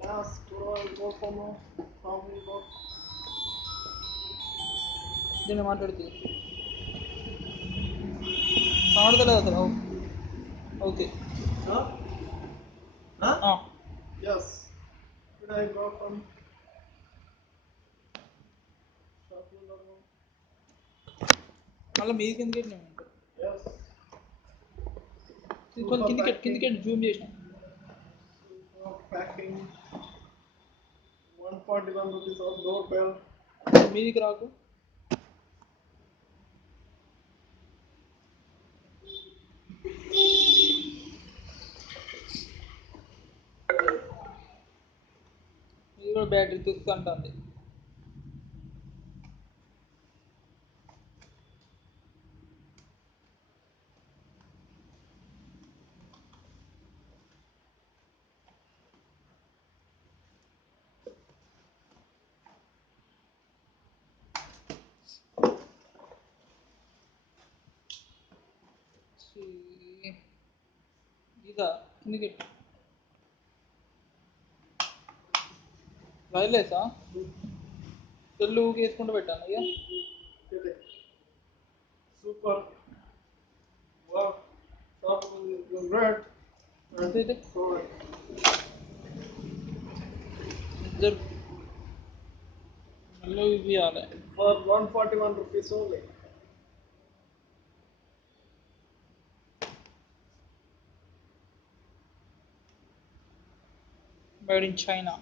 Yes, go for more. Probably go. దీన్ని మాట్లాడుతుంది మాట్లాడతలేదు అసలు okay Huh? Huh? Yes. Should I go from shopping or no? మళ్ళీ మీది కిందకి నేను Yes. కొంచెం కిందికి జూమ్ చేసిన Super packing. 141 rupees of doorbell. మీదికి రాకు ఇది కూడా బ్యాటరీ తీసుకుంటుంది ఇదా కిందికి వైర్లెసా సెల్లు వేసుకుంటూ పెట్టాను ఇక Super. Wow. Top is red. అంతే Correct. ఇద్దరు మళ్ళీ ఇవి ఇవ్వాలి For 141 rupees only. Made in China